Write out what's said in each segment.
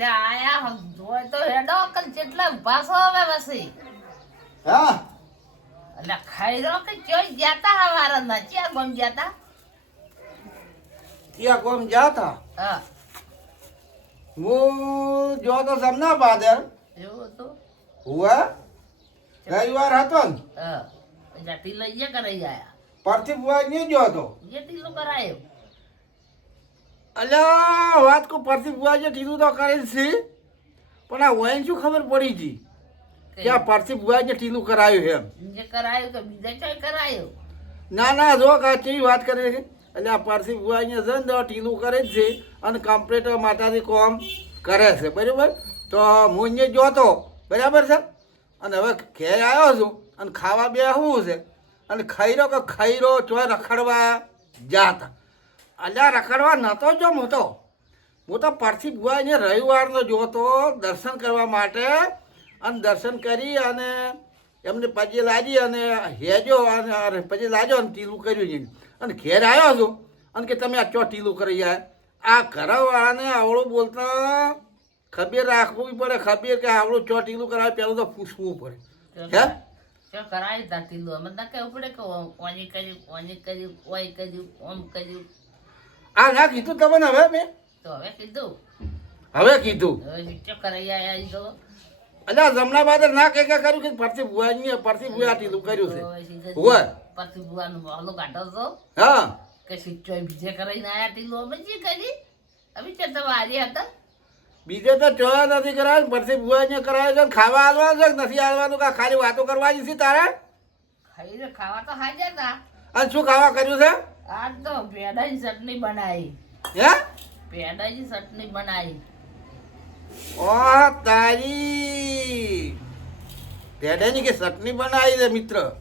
એટલે આયા જોય તો હેડો કલ કેટલા પાસો હવે વસી હા એટલે ખાઈ રહ્યો કે ચોઈ જાતા હવારા ના ક્યાં ગમ જાતા ત્યાં કોમ જાતા હા હું જો તો સમના બાદર એવું હતું હુઆ રવિવાર હતો ને હા એટલે ટીલો જે કરાઈ આયા પરથી બુઆ નહીં જો હતો જે ટીલો કરાયો અલ્યા વાત કો પરથી બુઆ જે ટીલું તો કરે જ છે પણ આ વયન શું ખબર પડી હતી કે આ પરથી બુઆ જે ટીલું કરાયું છે એમ જે કરાયું તો બીજા ચોઈ કરાયો ના ના જો કા કેવી વાત કરે છે એટલે આ પરથી બુઆ અહીંયા છે ને તો ટીલું કરે જ છે અને કમ્પ્લીટ માતાજી કોમ કરે છે બરાબર તો હું અહીંયા જોતો બરાબર છે અને હવે ઘેર આવ્યો છું અને ખાવા બેસવું છે અને ખૈરો કે ખૈરો ચોય રખડવા જાતા અલ્યા રખડવા નહોતો જો હું તો પરથી બુઆ અહીંયા રવિવારનો જોતો દર્શન કરવા માટે અને દર્શન કરી અને એમને પછી લાજી અને હેજો અને પછી લાજો અને ટીલું કર્યું છે અને ઘેર આવ્યો છું અને કે તમે આ ચો ટીલું કરી જાય આ ઘરવાળાને આવડું બોલતા ખબર રાખવું પડે ખબર કે આવડું ચો ટીલું કરાવે પહેલું તો પૂછવું પડે હે ચો કરાય તા ટીલો અમે ના કેવું પડે કે ઓની કર્યું ઓય કર્યું ઓમ કર્યું આ ના કીધું તમને હવે મેં તો હવે કીધું હવે કીધું હવે ચો કરાઈ આયા ઈ તો અલ્યા જમણા બાદ ના કે કર્યું કે પરથી ભુવા ટીલું કર્યું છે હોય પછી બુવાનું મોહલો કાઢો તો હા કે સિચ્ચો બીજે કરાઈને આયા ટીલો અમે જે કરી અમે ચેતા વારી હતા બીજે તો ચોયા નથી કરાય પરથી ભુવા ને કરાય છે ખાવા આવવાનું છે કે નથી આવવાનું કે ખાલી વાતો કરવાની છે તારે ખાઈને ખાવા તો હાજર હતા અને શું ખાવા કર્યું છે આજ તો પેડાની ચટણી બનાવી હે પેડાની ચટણી બનાવી ઓહ તારી ભેડાની કે ચટણી બનાવી છે મિત્ર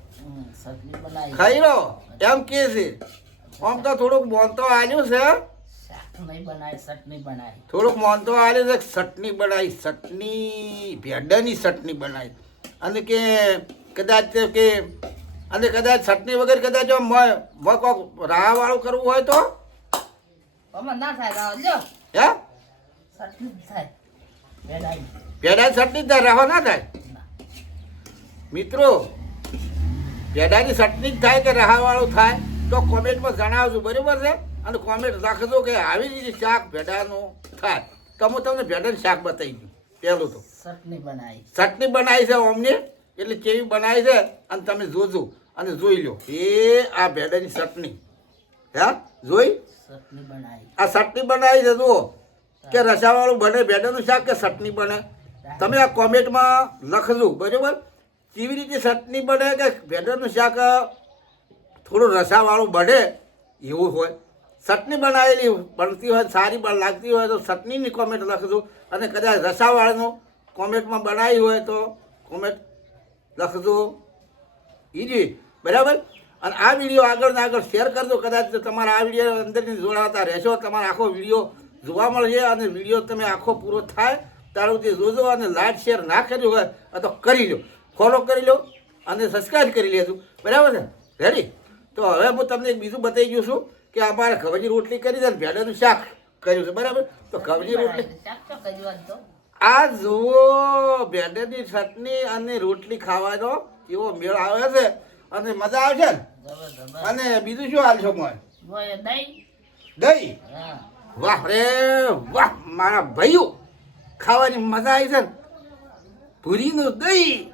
ચટણી બનાવી ખાઈ લો એમ કે છે આમ તો થોડુંક મોનતો આવ્યું છે શાક નહીં બનાવી ચટણી બનાવી થોડુંક મોનતો આવ્યું છે ચટણી બનાવી ચટણી ભેડાની ચટણી બનાવી અને કે કદાચ કે અને કદાચ ચટણી વગર કદાચ કોક રાહવાળું કરવું હોય તો અમે ના થાય રાવ લ્યો હે ચટણી જ થાય પેડાની ભેડાની ચટણી જ રાહો ના થાય મિત્રો ભેડાની ચટણી જ થાય કે રાહાવાળું થાય તો કોમેન્ટમાં જણાવજો બરાબર છે અને કોમેન્ટ રાખજો કે આવી રીતે શાક ભેડાનું થાય તો હું તમને ભેડાનું શાક બતાવી દઉં પહેલું તો ચટણી બનાવી ચટણી બનાવી છે અમને એટલે કેવી બનાવી છે અને તમે જોજો અને જોઈ લો એ આ ભેડાની ચટણી હે જોઈ ચટણી બનાવી આ ચટણી બનાવી છે જુઓ કે રસાવાળું બને ભેડાનું શાક કે ચટણી બને તમે આ કોમેન્ટમાં લખજો બરાબર કેવી રીતે ચટણી બને કે ભેડાનું શાક થોડું રસાવાળું બને એવું હોય ચટણી બનાવેલી બનતી હોય સારી લાગતી હોય તો ચટણીની કોમેન્ટ લખજો અને કદાચ રસાવાળાનો કોમેન્ટમાં બનાવી હોય તો કોમેન્ટ લખજો ઈજી બરાબર અને આ વિડીયો આગળ ને આગળ શેર કરજો કદાચ તમારા આ વિડીયો અંદરની જોડાતા રહેશો તમારો આખો વિડીયો જોવા મળશે અને વિડીયો તમે આખો પૂરો થાય ત્યાર સુધી જોજો અને લાઈક શેર ના કર્યું હોય તો કરી લો ફોલો કરી લો અને સબસ્ક્રાઈબ કરી લેજો બરાબર છે રેડી તો હવે હું તમને એક બીજું બતાવી ગયું છું કે અમારે ઘઉંની રોટલી કરી છે ને ભેડાનું શાક કર્યું છે બરાબર તો ઘઉંની રોટલી શાક તો કર્યું તો આ જુઓ ભેડાની ચટણી અને રોટલી ખાવાનો એવો મેળ આવે છે અને મજા આવે છે ને અને બીજું શું હાલ છો મોય દહીં દહીં હા વાહ રે વાહ મારા ભાઈઓ ખાવાની મજા આવી છે ને પૂરીનું દહીં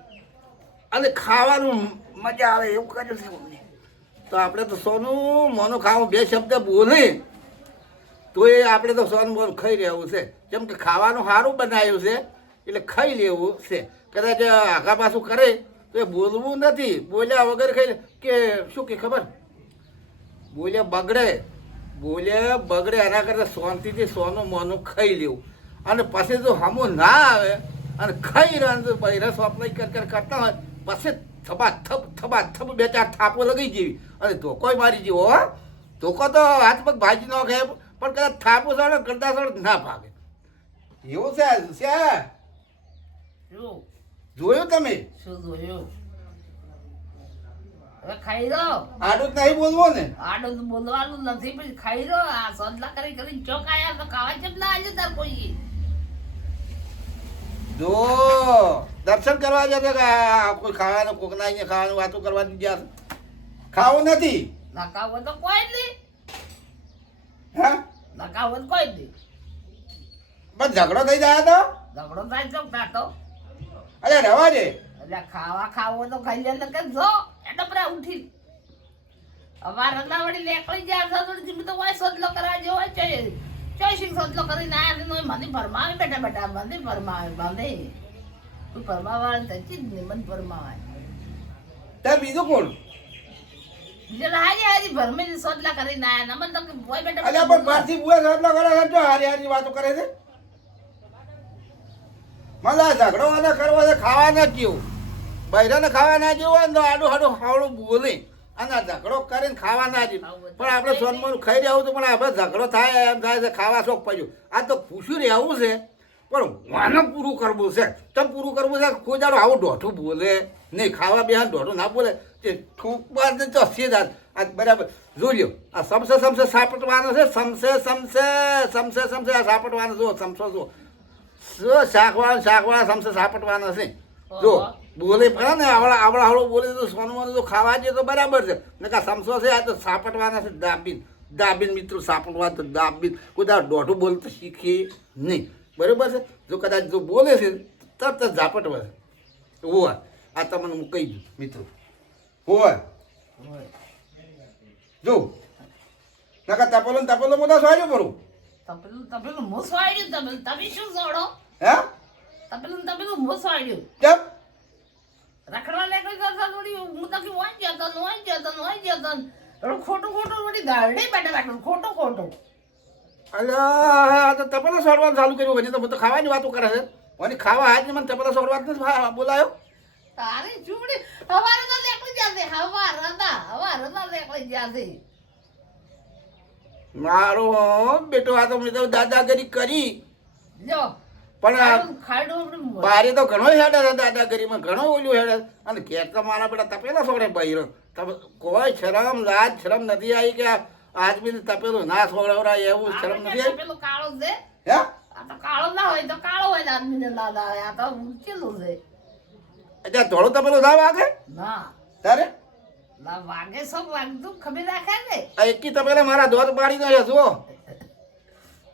અને ખાવાનું મજા આવે એવું કર્યું છે અમને તો આપણે તો સોનું મોનું ખાવું બે શબ્દ બોલે તો એ આપણે તો સોનું મોનું ખાઈ રહેવું છે કેમ કે ખાવાનું સારું બનાવ્યું છે એટલે ખાઈ લેવું છે કદાચ આગા પાછું કરે તો એ બોલવું નથી બોલ્યા વગર ખાઈ કે શું કે ખબર બોલ્યા બગડે એના કરતાં શાંતિથી સોનું મોનું ખાઈ લેવું અને પછી જો હમું ના આવે અને ખાઈ રહ્યા બૈરા સોપલાઈ કરતા હોય પછી થબા થબ બે ચાર થાપો લગાવી જેવી અને ધોકોય મારી જેવો હો ધોકો તો હાથ પગ ભાજી ન ખાય પણ કદાચ થાપો સાડો કરતા સાડો ના ભાગે એવું છે શું જોયું તમે શું જોયું હવે ખાઈ લો આડું જ નહીં બોલવો ને આડું તો બોલવાનું નથી પછી ખાઈ લો આ સોદલા કરી ચોક આયા તો ખાવા ચેમ ના આજે તાર કોઈ જો દર્શન કરવા જશે કે કોઈ ખાવાનું કોકના અહીંયા ખાવાનું વાતો કરવાની ગયા છે. ખાવું નથી નકાવો તો કોઈ જ નહીં. હા નકાવો તો કોઈ જ નહીં. બસ ઝઘડો થઈ જાય તો ઝઘડો થાય તો કાતો. અરે રહેવા દે. એટલે ખાવો તો ખાઈ લે કે જો એટલે બધા ઉઠી અમારા રંધાવડી લેકડી જાય થોડી તો હોય સોદલો કરા જેવો હોય ચોઈસિંગ સોદલો કરીને આયા તો મને ભરમાવે બેઠા બેઠા મને ભરમાવે બાંધે તું ભરમાવાળા તો ચીજ નહીં મને ભરમાવાય તાર બીજું કોણ બીજા હાજી હાજી ભરમેલી સોદલા કરીને આયા મને તો હોય બેઠા અલ્યા પણ પારસી બુએ સાટલા કરે છે જો હારી હારી વાતો કરે છે. મને આ ઝઘડો વાળા કરવો છે ખાવા ના જેવું બૈરાને ખાવા ના જેવું હોય ને તો આડું હાડું હાવડું બોલે અને આ ઝઘડો કરીને ખાવા ના જેવું પણ આપણે સોનમોનું ખાઈ રહ્યા તો પણ આપણે ઝઘડો થાય એમ થાય છે ખાવા શોખ પડ્યું આ તો પૂછ્યું રહેવું છે પણ વાને પૂરું કરવું છે તમ પૂરું કરવું છે કોઈ દાડો આવું દોઢું બોલે નહીં ખાવા બેહાન દોઢું ના બોલે તે ઠૂંકવા તો સીધા આ બરાબર જોઈ લ્યો આ સમસે સાપટવાનો છે સમસે આ સાપટવાનો જો સમસો જો શાકવાળા સમસે સાપટવાનો છે જો બોલે પણ ને આવડા હળો બોલે તો સોનવાનું તો ખાવા જઈએ તો બરાબર છે ને કા સમસો છે આ તો સાપટવાના છે દાબીન મિત્રો સાપટવા તો દાબીન કોઈ દાડો દોઢું બોલતું શીખીએ નહીં બરાબર છે જો કદાચ જો બોલે છે તરત જ ઝાપટવા છે હોવા આ તમને હું કહી દઉં મિત્રો હોવા જો નકા તપેલો મોટા સ્વાડ્યો કરું તપેલું મોસવાડ્યું તમે શું જોડો હે તપેલું મોસવાડ્યું કેમ રખડવા લેકડી કરતા થોડી હું તો વાંચ જતો ખોટું વળી ગાડે બેઠા ખોટું અલ્યા આ તો તપેલો સોડવાનું ચાલુ કર્યું હજી તો હું તો ખાવાની વાતો કરે છે અને ખાવા આજ મને તપેલો સોડવા નથી બોલાયો તારી ચૂડી હવારે તો લેકડી જાતે હવારે લેકડી જાતે મારો બેટો આ તો મેં તો દાદાગીરી કરી જો પણ ખાડો બારે તો ઘણો હેડે છે દાદાગીરીમાં ઘણો ઓલું હેડે અને ઘેર તો મારા બેટા તપેલા સોડે બૈરો કોઈ શરમ નથી આવી કે આદમીને તપેલું ના સોડવરાય એવું શરમ નથી આવી પેલો કાળો છે હે આ તો કાળો ના હોય તો કાળો હોય આદમીને લાલા આ તો ઊંચેલું છે એટલે ધોળો તપેલું ના વાગે ના તારે ના વાગે સબ વાગતું ખબર રાખે ને આ એકી તપેલા મારા ધોધ પાડી દો જુઓ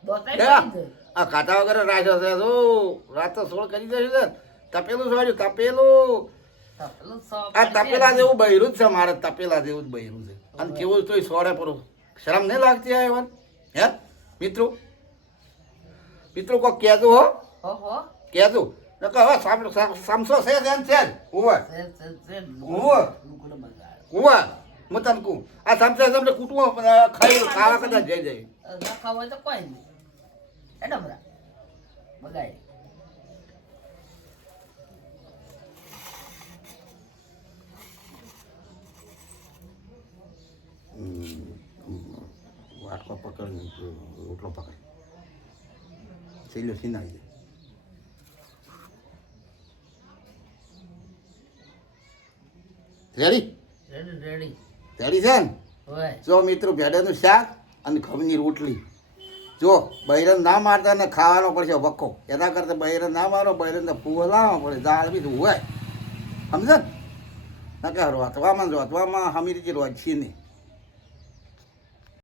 દોતાઈ આ ખાતા વગર રાખ્યો છે જો રાત તો સોળ કરી દેશે તપેલું સોડ્યું તપેલું આ તપેલા જેવું બૈરું જ છે મારે તપેલા જેવું જ બૈરું છે અને કેવું તો સોડે પર શરમ નહીં લાગતી આ એવા હે મિત્રો કોઈ કહેજો હો કહેજો હવે સમસો છે જ હોવે હું તને કહું આ સમસે તમને કૂટવો ખાવા કદાચ જઈ જાય ના ખાવા તો કોઈ નહીં એટલે બરા બગાય વાટકો પકડ રોટલો પકડ સહેલો સીનાવી દે રેડી રેડી છે ને હોય જો મિત્રો ભેડાનું શાક અને ઘઉંની રોટલી જો બૈરન ના મારતા ને ખાવાનો પડશે વખો એના કરતાં બૈરન ના મારો બૈરનને ફૂવો લાવવા પડે દાળ બીજું હોય સમજે ને ના કે રોતવામાં હમી રીતે રોજ છીએ નહીં